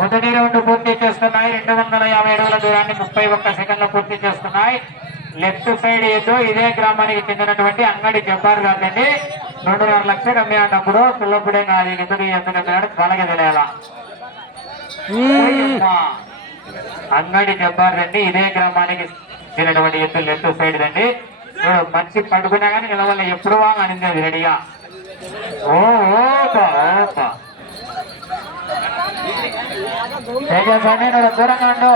మొదటి రౌండ్ పూర్తి చేస్తున్నాయి. 250 అడుగుల దూరాన్ని 31 సెకండ్లు పూర్తి చేస్తున్నాయి. లెఫ్ట్ సైడ్ ఏదో ఇదే గ్రామానికి చెందినటువంటి అంగడి జబ్బార్ గారిని 2.5 లక్షలు అమ్మేటప్పుడు పిల్లప్పుడే కాదు ఎందుకు వాళ్ళకే తెలియాలా. అంగడి జబ్బార్ రండి ఇదే గ్రామానికి చెందినటువంటి ఎద్దు లెఫ్ట్ సైడ్ రండి. మంచి పట్టుకున్నా కానీ నిలవల్ల ఎప్పుడు వాగా అనింది అది రెడీగా. తేజస్వామి నువ్వు దూరంగా ఉండు.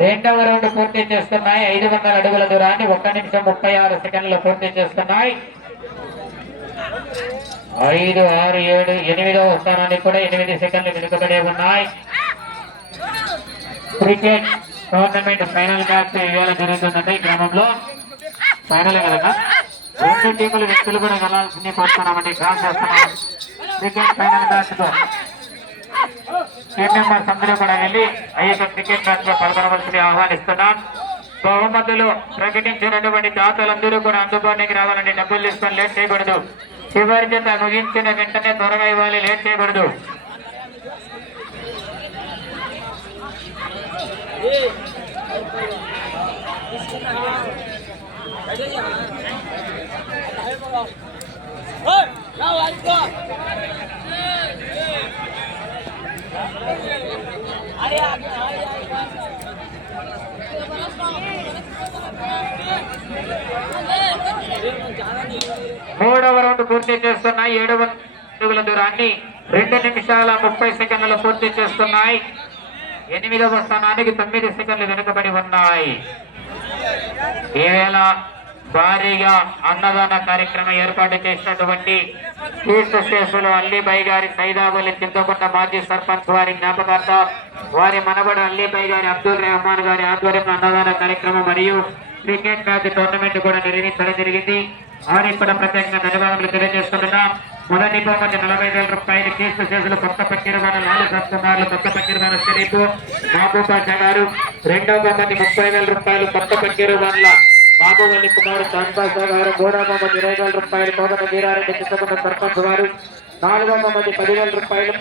రెండవ రౌండ్ పూర్తి చేస్తున్నాయి. 500 అడుగుల దూరాన్ని 1 నిమిషం 36 సెకండ్లు పూర్తి చేస్తున్నాయి. 5, 6, 7, 8వ స్థానానికి కూడా 8 సెకండ్లు వెనుకబడే ఉన్నాయి. క్రికెట్ టోర్నమెంట్ ఫైనల్ మ్యాచ్ ఇవాళ జరుగుతుందండి. ఈ గ్రామంలో ఫైనల్ కదా 2 టీములు వ్యక్తులు కూడా వెళ్లాల్సింది కోరుతున్నామండి. క్రాస్ చేస్తున్నాం క్రికెట్ ఫైనల్ మ్యాచ్ తో టీం మెంబర్స్ అందరూ కూడా వెళ్ళి ఆ యొక్క క్రికెట్ మ్యాచ్ లో పాల్గొనవలసింది ఆహ్వానిస్తున్నాం. బహుమతులు ప్రకటించినటువంటి దాతలందరూ కూడా అందుబాటులోకి రావాలండి. డబ్బులు తీసుకొని లేట్ చేయకూడదు. చివరి జత ముగించిన వెంటనే త్వరగా ఇవ్వాలి, లేట్ చేయకూడదు. మూడవ రౌండ్ పూర్తి చేస్తున్నాయి. 700 అడుగుల దూరాన్ని 2 నిమిషాల 30 సెకండ్లు పూర్తి చేస్తున్నాయి. 8వ స్థానానికి 9 సెకండ్లు వెనుకబడి ఉన్నాయి. ఈవేళ భారీగా అన్నదాన కార్యక్రమం ఏర్పాటు చేసినటువంటి తీర్థశేషులు అల్లిబాయి గారి సైదాబలి చింతకొండ మాజీ సర్పంచ్ వారి జ్ఞాపకార్థ వారి మనబడు అల్లిబాయి గారి అబ్దుల్ రెహమాన్ గారి ఆధ్వర్యంలో అన్నదాన కార్యక్రమం మరియు క్రికెట్ మ్యాచ్ టోర్నమెంట్ కూడా నిర్వహించడం జరిగింది. వారికి కూడా ప్రత్యేకంగా ధన్యవాదాలు తెలియజేస్తున్నా. మొదటి బహుమతి 40,000 రూపాయలు కేసు శేషులు కొత్త పక్కిరవాన లాలు సత్కుమార్లు కొత్త పక్కిరవాన షరీఫ్ మహబూబాషా గారు. రెండవ బహుమతి 30,000 రూపాయలు కొత్త పక్కిరవాన్ల బాబువల్లి కుమారు చాన్బాషా గారు. మూడవ బహుమతి 20,000 రూపాయలు కోదన వీరారెడ్డి చింతకొండ సర్పంచ్ వారు. 4వ బహుమతి 10,000 రూపాయలు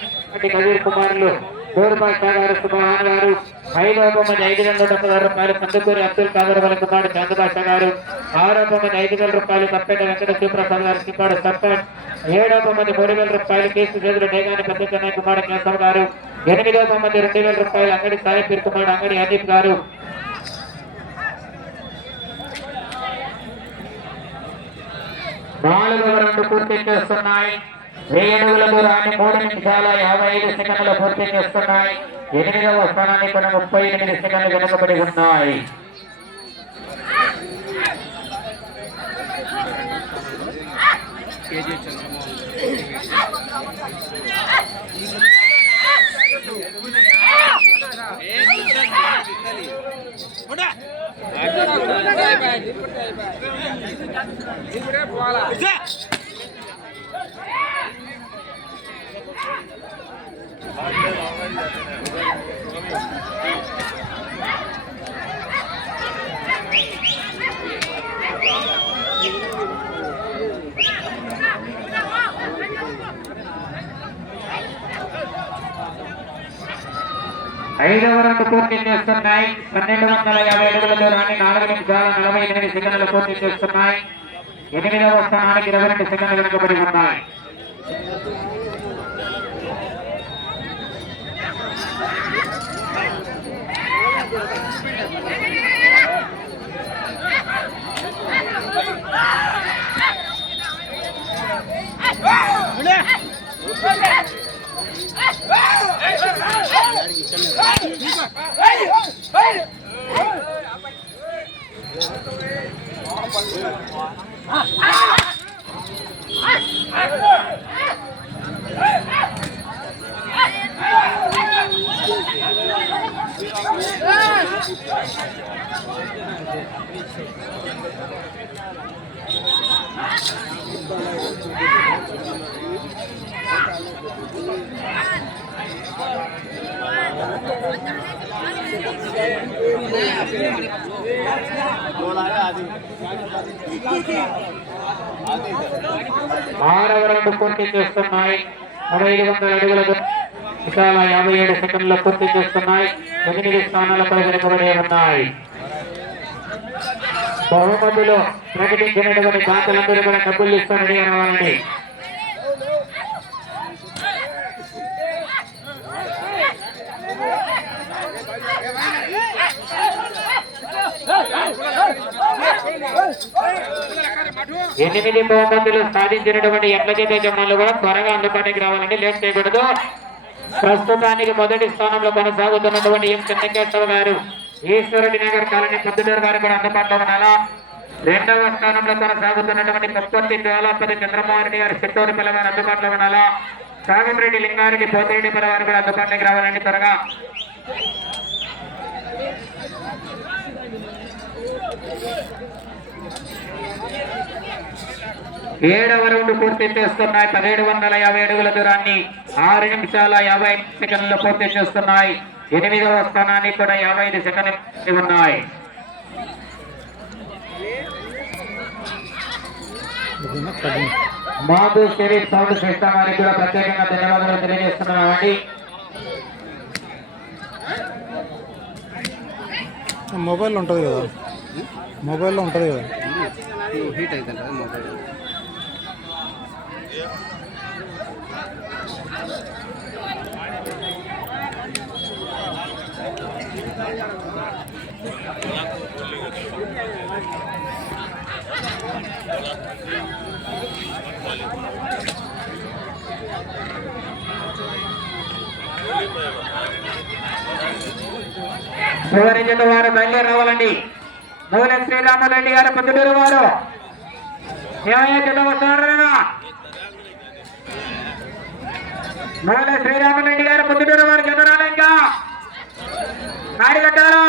కబీర్ కుమారులు గోరుబాషా గారు సుభాన్ గారు. 5వ బహుమతి 5,270 రూపాయలు కందుకూరి అబ్దుల్ కాదర్ వాళ్ళ కుమారుడు చంద్రబాషా గారు. 6వ బహుమతి 5,000 రూపాయలు కప్పేట వెంకట శివప్రసాద్ గారు సింపాడు సర్పంచ్. 7వ బహుమతి 3,000 రూపాయలు కేసు చేతులు డేగాని పెద్ద చెన్నై కుమారుడు కేశవ్ గారు. 8వ బహుమతి 2,000 రూపాయలు అంగడి సాయిపీర్ కుమారుడు అంగడి హనీఫ్ గారు. 4వ రౌండ్ పూర్తి చేస్తున్నాయి. 1000 అడుగుల దూరాన్ని 3 నిమిషాల 55 సెకండ్లు పూర్తి చేస్తున్నాయి. 8వ స్థానానికి కూడా 38 సెకండ్లు వెనుకబడి ఉన్నాయి. ఐదవ రౌండ్ పూర్తి చేస్తున్నాయి. 1250 అడుగుల దూరాన్ని 4 నిమిషాల 48 సెకండ్లు పూర్తి చేస్తున్నాయి. 8వ స్థానానికి 22 సెకండ్లు వెనుకబడి ఉన్నాయి. ఆరవ రౌండ్ పూర్తి చేస్తున్నాయి. 1500 అడుగుల విశాల 57 సెకండ్లు పూర్తి చేస్తున్నాయి. 8 స్థానాలపై వెనుకబడి ఉన్నాయి. బహుమతులు ప్రకటించినటువంటి దాతలందరూ కూడా డబ్బులు ఇస్తారని అనవాలండి. ఎనిమిది బహుమతులు సాధించినటువంటి ఎట్లకైతే జమాలు కూడా త్వరగా అందుబాటుకి రావాలండి, లేట్ చేయకూడదు. ప్రస్తుతానికి మొదటి స్థానంలో కొనసాగుతున్నటువంటి ఎం చెన్నకేశ్వర గారు ఈశ్వరుడి నగర్ కాలనీ పొద్దుటూరు గారు కూడా అందుబాటులో ఉన్నారా. రెండవ స్థానంలో కొనసాగుతున్నటువంటి కప్పర్తి జ్వాలాపతి చంద్రమోహన్ గారు చిత్తూరు పిల్లవారు అందుబాటులో ఉన్నారా. సాగంరెడ్డి లింగారెడ్డి పోతిరెడ్డి పిల్లవారు కూడా అందుబాటులోకి రావాలండి త్వరగా. ఏడవ రౌండ్ పూర్తి చేస్తున్నాయి. 1750 అడుగుల దూరాన్ని 6 నిమిషాల 50 సెకండ్లు పూర్తి చేస్తున్నాయి. 8వ స్థానానికి కూడా 55 సెకండ్లు ఉన్నాయి. మాధు స్పిరిట్ సౌండ్ సిస్టమ్ వారికి కూడా ప్రత్యేకంగా ధన్యవాదాలు తెలియజేస్తున్నామండి. మొబైల్లో ఉంటుంది కదా, మొబైల్లో ఉంటుంది కదా, హీట్ అవుతుంది మొబైల్. చివరి జట్టు వారు బయలుదేరి రావాలండి. మూల శ్రీరామరెడ్డి గారు పొద్దుటూరు వారు మూల శ్రీరామరెడ్డి గారు పొద్దుటూరు వారు జతరాలు ఇంకా నాడి కట్టారు.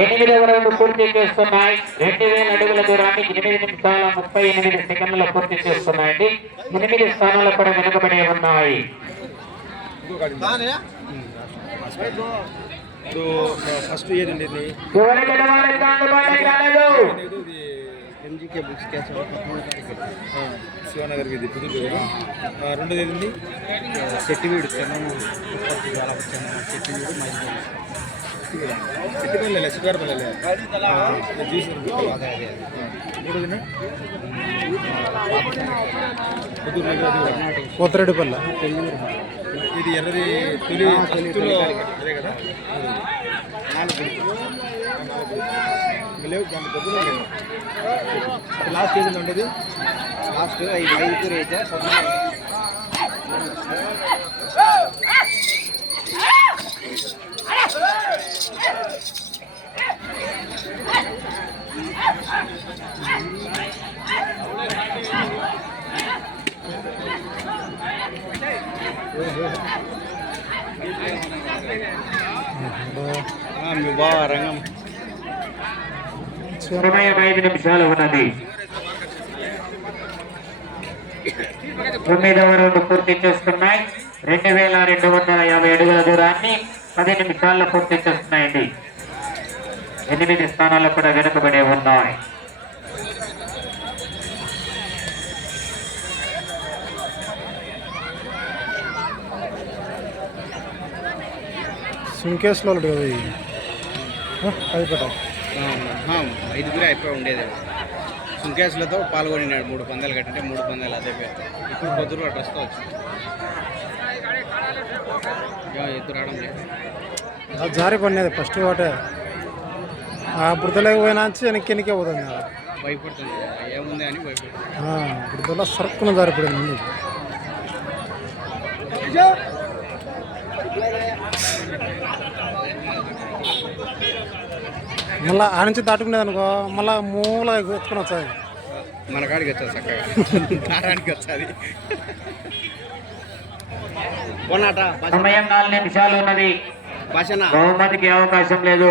ఎనిమిదవ రౌండ్ పూర్తి చేస్తున్నాయి. 2000 అడుగుల దూరాన్ని 8 నిమిషాల 38 సెకండ్లు పూర్తి చేస్తున్నాయండి. 8 స్థానాలు కూడా వెనుకబడి ఉన్నాయి. ఎంజీకే బుక్స్ శివనగర్ వీధి పుదుటూరు. రెండోది ఏది చెట్టివీడు చెట్టివీడు చెట్టిపల్లె శివారపల్లె మూడోదిన పోతిరెడ్డిపల్లె. ఇది ఎర్రది తొలి అదే కదా. లేవు దాని డబ్బులు లేవు. లాస్ట్ ఏది ఉండేది, లాస్ట్ 5 అయితే మీ బావ రంగం 25 నిమిషాలు ఉన్నది. 9వ రౌండ్ పూర్తి చేస్తున్నాయి. 2250 అడుగుల దూరాన్ని 10 నిమిషాల్లో పూర్తి చేస్తున్నాయండి. 8 స్థానాలు కూడా వెనుకబడి ఉన్నాయి. సుంకేస్లో ఒకటి కదా ఇది అయిపోతా ఐదుగురే అయిపోయి ఉండేది సుంకేసులతో పాల్గొనినాడు 3 పందాలు కట్టింటే 3 పందాలు అదే పేరు ఇప్పుడు పొద్దురు డ్రెస్తో వచ్చింది ఎత్తు రావడం లేదు జారి పడినది ఫస్ట్ ఒకటే బుడతలేకపోయినా వెనక్కే పోతుంది భయపడుతుంది ఏముంది అని భయపడుతుంది బుడతలో సరుక్కున జారిపడింది ముందు మళ్ళీ ఆ నుంచి దాటుకునేది అనుకో మళ్ళీ మూల ఎత్తుకుని వచ్చాయి మన కాడికి వచ్చాది చక్కగా దారానికి వచ్చాది సమయం 4 నిమిషాలు ఉన్నది. భాషనా బహుమతికి అవకాశం లేదు.